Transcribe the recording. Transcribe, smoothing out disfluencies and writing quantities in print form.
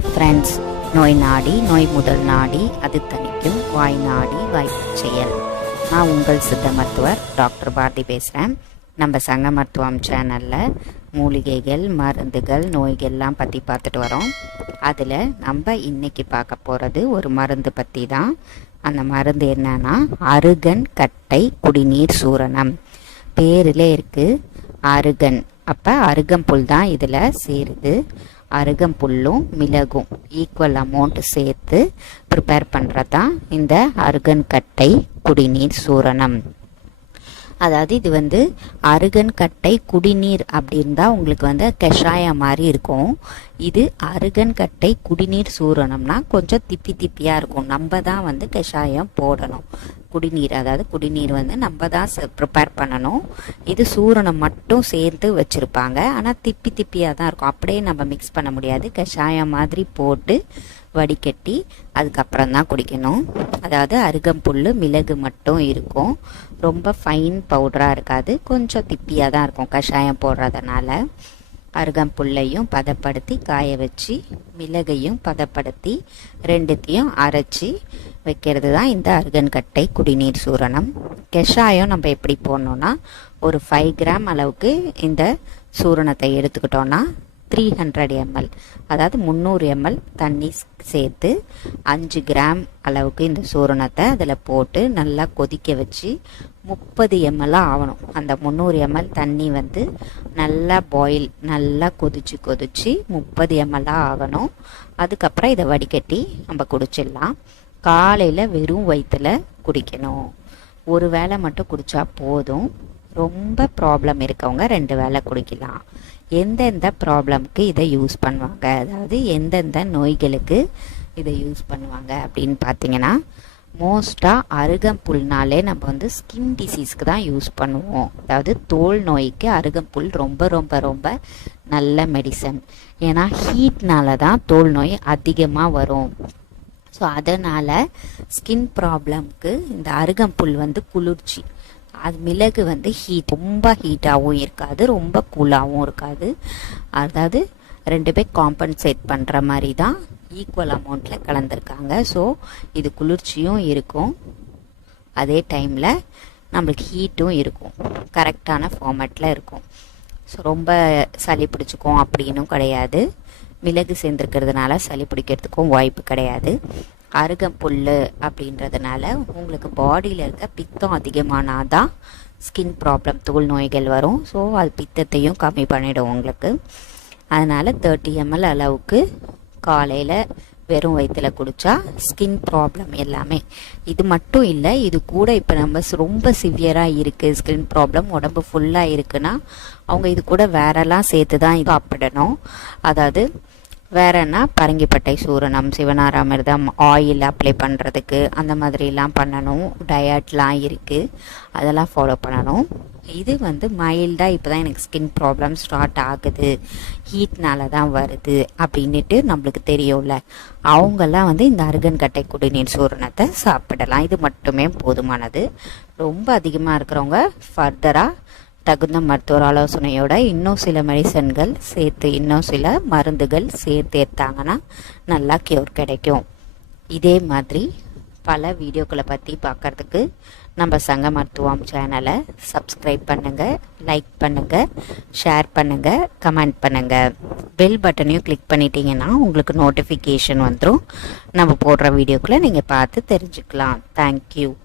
Hi friends, நோய் நாடி நோய் முதல் நாடி அது தணிக்கும் வாய் நாடி வாய்ப்பு செயல். நான் உங்கள் சித்த மருத்துவர் டாக்டர் பாரதி பேசுகிறேன். நம்ம சங்க மருத்துவம் சேனலில் மூலிகைகள், மருந்துகள், நோய்கள்லாம் பற்றி பார்த்துட்டு வரோம். அதில் நம்ம இன்றைக்கி பார்க்க போகிறது ஒரு மருந்து பற்றி தான். அந்த மருந்து என்னன்னா அருகன் கட்டை குடிநீர் சூரணம். பேரில் இருக்குது அருகன், அப்போ அருகம்புல் தான் இதில் சேருது. அருகம்புல்லும் மிளகும் ஈக்குவல் அமௌண்ட் சேர்த்து ப்ரிப்பேர் பண்ணுறது தான் இந்த அருகன் கட்டை குடிநீர் சூரணம். அதாவது இது அருகன் கட்டை குடிநீர் அப்படின்னா உங்களுக்கு கஷாயம் மாதிரி இருக்கும். இது அருகன் கட்டை குடிநீர் சூரணம்னா கொஞ்சம் திப்பி திப்பியாக இருக்கும். நம்ம தான் கஷாயம் போடணும். குடிநீர், அதாவது குடிநீர் நம்ம தான் ப்ரிப்பேர் பண்ணணும். இது சூரணம் மட்டும் சேர்த்து வச்சுருப்பாங்க. ஆனால் திப்பி திப்பியாக தான் இருக்கும். அப்படியே நம்ம மிக்ஸ் பண்ண முடியாது. கஷாயம் மாதிரி போட்டு வடிகட்டி அதுக்கப்புறம் தான் குடிக்கணும். அதாவது அருகம்புல் மிளகு மட்டும் இருக்கும். ரொம்ப ஃபைன் பவுடராக இருக்காது, கொஞ்சம் திப்பியாக தான் இருக்கும் கஷாயம் போடுறதுனால. அருகம்புல்லையும் பதப்படுத்தி காய வச்சு மிளகையும் பதப்படுத்தி ரெண்டுத்தையும் அரைச்சி வைக்கிறது தான் இந்த அருகன் கட்டை குடிநீர் சூரணம். கஷாயம் நம்ம எப்படி போடணுன்னா, ஒரு 5 கிராம் அளவுக்கு இந்த சூரணத்தை எடுத்துக்கிட்டோன்னா 300 ml, அதாவது 300 ml தண்ணி சேர்த்து 5 கிராம் அளவுக்கு இந்த சூரணத்தை அதில் போட்டு நல்லா கொதிக்க வச்சு 30 ml ஆகணும். அந்த 300 ml தண்ணி நல்லா பாயில், நல்லா கொதிச்சு 30 ml ஆகணும். அதுக்கப்புறம் இதை வடிகட்டி நம்ம குடிச்சிடலாம். காலையில் வெறும் வயிற்றில் குடிக்கணும். ஒரு வேளை மட்டும் குடித்தா போதும். ரொம்ப ப்ராப்ளம் இருக்கவங்க 2 வேளை குடிக்கலாம். எந்தெந்த ப்ராப்ளம்க்கு இதை யூஸ் பண்ணுவாங்க, அதாவது எந்தெந்த நோய்களுக்கு இதை யூஸ் பண்ணுவாங்க அப்படின்னு பார்த்தீங்கன்னா, மோஸ்ட்டாக அருகம்புல்னாலே நம்ம ஸ்கின் டிசீஸ்க்கு தான் யூஸ் பண்ணுவோம். அதாவது தோல் நோய்க்கு அருகம்புல் ரொம்ப ரொம்ப ரொம்ப நல்ல மெடிசன். ஏன்னா ஹீட்னால தான் தோல் நோய் அதிகமாக வரும். ஸோ அதனால் ஸ்கின் ப்ராப்ளம்க்கு இந்த அருகம்புல் குளிர்ச்சி. அது மிளகு ஹீட், ரொம்ப ஹீட்டாகவும் இருக்காது, ரொம்ப கூலாகவும் இருக்காது. அதாவது 2 பேர் காம்பன்சேட் பண்ணுற மாதிரி தான் ஈக்குவல் அமௌண்ட்டில் கலந்துருக்காங்க. ஸோ இது குளிர்ச்சியும் இருக்கும், அதே டைமில் நம்மளுக்கு ஹீட்டும் இருக்கும், கரெக்டான ஃபார்மேட்டில் இருக்கும். ஸோ ரொம்ப சளி பிடிச்சிக்கும் அப்படின்னும் கிடையாது. மிளகு சேர்ந்துருக்கிறதுனால சளி பிடிக்கிறதுக்கும் வாய்ப்பு கிடையாது. அருகம்புல் அப்படின்றதுனால உங்களுக்கு பாடியில் இருக்க பித்தம் அதிகமானால் தான் ஸ்கின் ப்ராப்ளம், தோல் நோய்கள் வரும். ஸோ அது பித்தத்தையும் கம்மி பண்ணிவிடும் உங்களுக்கு. அதனால் 30 ml அளவுக்கு காலையில் வெறும் வயிற்றில் குடித்தா ஸ்கின் ப்ராப்ளம் எல்லாமே. இது மட்டும் இல்லை, இது கூட இப்போ நம்ம ரொம்ப சிவியராக இருக்குது ஸ்கின் ப்ராப்ளம், உடம்பு ஃபுல்லாக இருக்குன்னா அவங்க இது கூட வேறெல்லாம் சேர்த்து தான் சாப்பிடணும். அதாவது வேறன்னா பரங்கிப்பட்டை சூரணம், சிவனாராமிர்தம், ஆயில் அப்ளை பண்ணுறதுக்கு அந்த மாதிரிலாம் பண்ணணும். டயட்லாம் இருக்குது, அதெல்லாம் ஃபாலோ பண்ணணும். இது மைல்டாக இப்போ தான் எனக்கு ஸ்கின் ப்ராப்ளம் ஸ்டார்ட் ஆகுது, ஹீட்னால தான் வருது அப்படின்ட்டு நம்மளுக்கு தெரியும்ல, அவங்கெல்லாம் இந்த அருகன் கட்டை குடிநீர் சூரணத்தை சாப்பிடலாம். இது மட்டுமே போதுமானது. ரொம்ப அதிகமாக இருக்கிறவங்க ஃபர்தராக தகுந்த மருத்துவர் ஆலோசனையோட இன்னும் சில மெடிசன்கள் சேர்த்து, இன்னும் சில மருந்துகள் சேர்த்து எடுத்தாங்கன்னா நல்லா க்யூர் கிடைக்கும். இதே மாதிரி பல வீடியோக்களை பற்றி பார்க்குறதுக்கு நம்ம சங்க மருத்துவம் சேனலை சப்ஸ்கிரைப் பண்ணுங்கள், லைக் பண்ணுங்கள், ஷேர் பண்ணுங்கள், கமெண்ட் பண்ணுங்கள். பெல் பட்டனையும் கிளிக் பண்ணிட்டீங்கன்னா உங்களுக்கு நோட்டிஃபிகேஷன் வந்துடும். நம்ம போடுற வீடியோக்களை நீங்கள் பார்த்து தெரிஞ்சுக்கலாம். தேங்க்யூ.